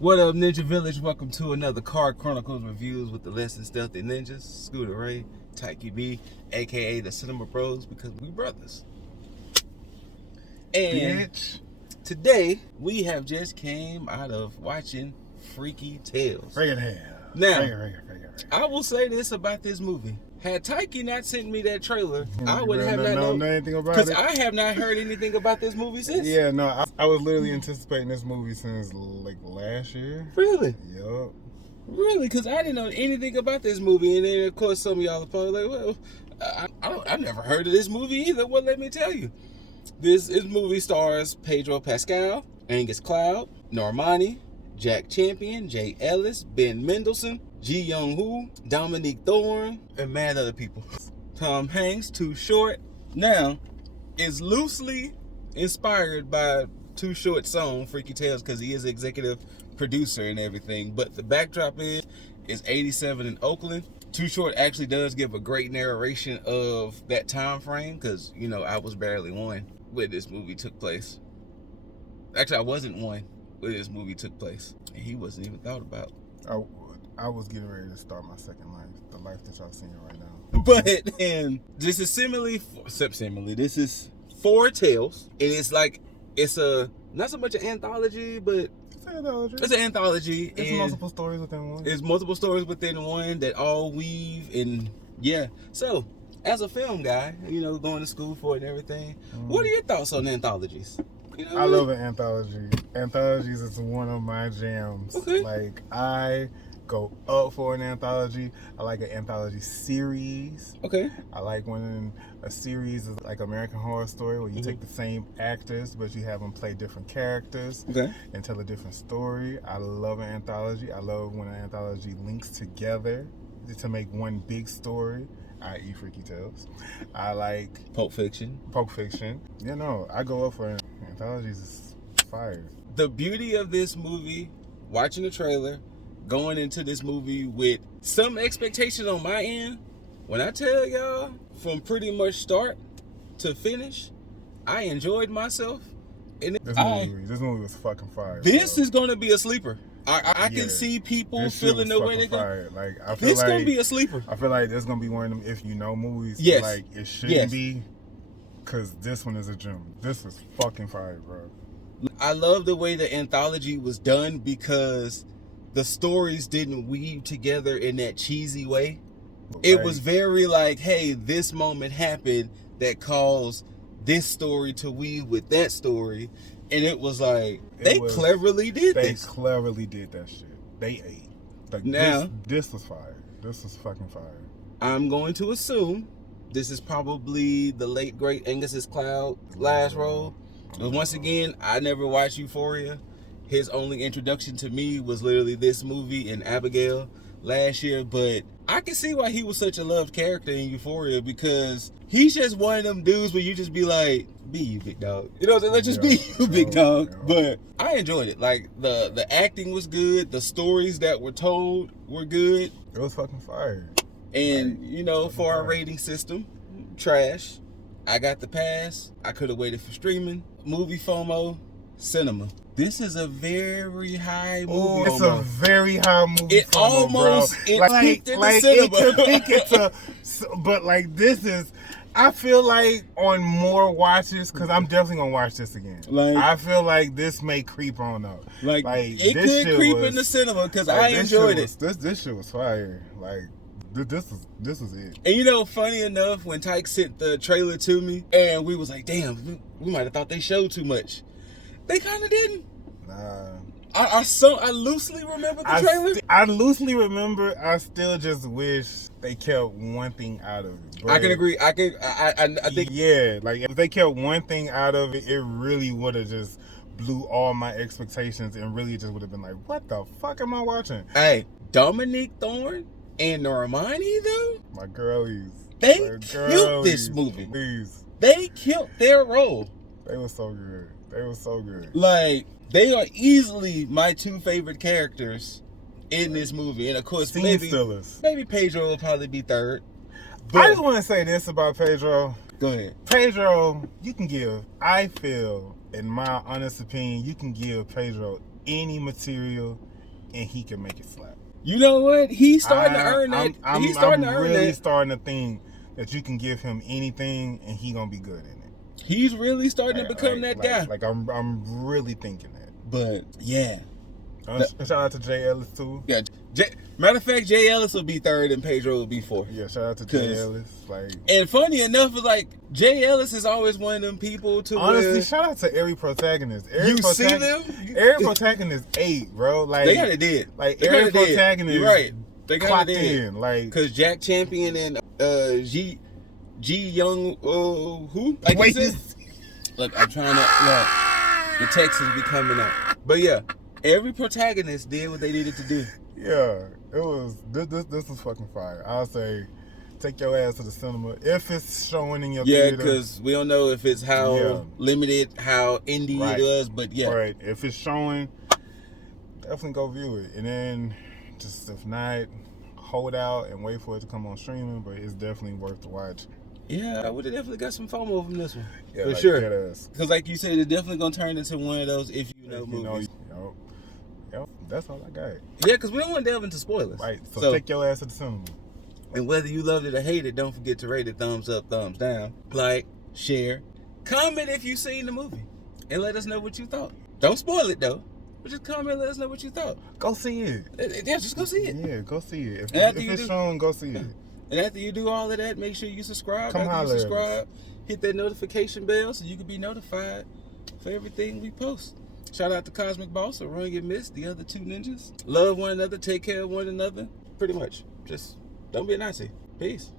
What up, Ninja Village? Welcome to another Chronicles reviews with the Less Than Stealthy Ninjas, Scooter Ray, Tyke B, aka the Cinema Bros, because we brothers. And today we have just came out of watching Freaky Tales. Now, I will say this about this movie. Had Tyke not sent me that trailer, I would have not known anything about it. Because I have not heard anything about this movie since. Yeah, no, I was literally anticipating this movie since like last year. Really? Yup. Really? Because I didn't know anything about this movie. And then, of course, some of y'all are probably like, well, I've never heard of this movie either. Well, let me tell you. This movie stars Pedro Pascal, Angus Cloud, Normani, Jack Champion, Jay Ellis, Ben Mendelsohn, Ji Young-woo, Dominique Thorne, and mad other people. Tom Hanks, Too Short. Now, it's loosely inspired by Too Short's song, Freaky Tales, because he is executive producer and everything. But the backdrop is 87 in Oakland. Too Short actually does give a great narration of that time frame, because, you know, I was barely one when this movie took place. Actually, I wasn't one when this movie took place. And he wasn't even thought about. I was getting ready to start my second life, the life that y'all seeing right now. But and this is this is 4 tales, and it's not so much an anthology, but it's an anthology. It's an anthology. It's multiple stories within one. It's multiple stories within one that all weave, and yeah. So, as a film guy, you know, going to school for it and everything, what are your thoughts on anthologies? You know, I love an anthology. Anthologies is one of my jams. Okay. Like, I go up for an anthology. I like an anthology series. Okay. I like when a series is like American Horror Story, where you take the same actors, but you have them play different characters and tell a different story. I love an anthology. I love when an anthology links together to make one big story, i.e. Freaky Tales. I like Pulp Fiction. You know, I go up for anthologies. Is fire. The beauty of this movie, watching the trailer, going into this movie with some expectations on my end, when I tell y'all, from pretty much start to finish, I enjoyed myself. And this movie was fucking fire. This is going to be a sleeper. I can see people feeling the way they go. Like, I feel this going to be a sleeper. I feel like this going to be one of them if you know movies. Yes. Like, it shouldn't be, because this one is a gem. This is fucking fire, bro. I love the way the anthology was done, because the stories didn't weave together in that cheesy way. It was very like, hey, this moment happened that caused this story to weave with that story. And it was like, they cleverly did this. They cleverly did that shit. They ate. Like, now, this was fire. This was fucking fire. I'm going to assume this is probably the late, great Angus Cloud last role. But once again, I never watched Euphoria. His only introduction to me was literally this movie and Abigail last year. But I can see why he was such a loved character in Euphoria, because he's just one of them dudes where you just be like, be you, big dog. You know what I'm saying? Let's just be you, big dog. But I enjoyed it. Like, the acting was good. The stories that were told were good. It was fucking fire. And, you know, for our rating system, trash. I got the pass. I could have waited for streaming. Movie FOMO, cinema. This is a very high movie. It's a very high movie. It FOMO, almost bro. it peaked in the cinema. It could peak into, but like, this is, I feel like on more watches, because I'm definitely gonna watch this again. Like, I feel like this may creep on up. Like it could creep in the cinema, because I enjoyed it. This shit was fire. Like, this was it. And you know, funny enough, when Tyke sent the trailer to me, and we was like, damn, we might have thought they showed too much. They kind of didn't. Nah. I loosely remember the trailer. I loosely remember. I still just wish they kept one thing out of it. But I can agree. I think. Yeah, like, if they kept one thing out of it, it really would have just blew all my expectations, and really just would have been like, what the fuck am I watching? Hey, Dominique Thorne and Normani, though, my girlies, they killed this movie. Please. They killed their role. They were so good. They were so good. Like, they are easily my 2 favorite characters in this movie. And of course, maybe Pedro will probably be 3rd. But I just want to say this about Pedro. Go ahead. Pedro, you can give, I feel, in my honest opinion, you can give Pedro any material and he can make it slap. You know what? He's starting to earn that. I'm really starting to think that you can give him anything and he gonna be good in it. He's really starting to become that guy. Like I'm really thinking that. But yeah. Shout out to Jay Ellis too. Yeah. Matter of fact, Jay Ellis will be third and Pedro will be fourth. Yeah, shout out to Jay Ellis. And funny enough, is like Jay Ellis is always one of them people to honestly, shout out to every protagonist. See them? Every protagonist ate, bro. Like they kinda did. Like every protagonist, you're right. They clocked in. Like because Jack Champion and G Young who? Like wait. Look, I'm trying to the text is be coming out. But yeah, every protagonist did what they needed to do. Yeah, it was this was fucking fire. I'll say take your ass to the cinema if it's showing in your theater. Yeah, because we don't know if it's how limited, how indie it was, but yeah. Right, if it's showing, definitely go view it. And then just if not, hold out and wait for it to come on streaming, but it's definitely worth the watch. Yeah, I would have definitely got some FOMO from this one. Yeah, for like, sure. Because like you said, it's definitely going to turn into one of those if you know movies. Yep, that's all I got. Yeah, because we don't want to delve into spoilers. Right, so take your ass to the cinema. And whether you loved it or hated it, don't forget to rate it thumbs up, thumbs down. Like, share, comment if you've seen the movie. And let us know what you thought. Don't spoil it, though. But just comment and let us know what you thought. Go see it. Yeah, just go see it. Yeah, go see it. If it's shown, go see it. And after you do all of that, make sure you subscribe. Hit that notification bell so you can be notified for everything we post. Shout out to Cosmic Boss, Run Get Missed, the other two ninjas. Love one another, take care of one another. Pretty much. Just don't be a Nazi. Peace.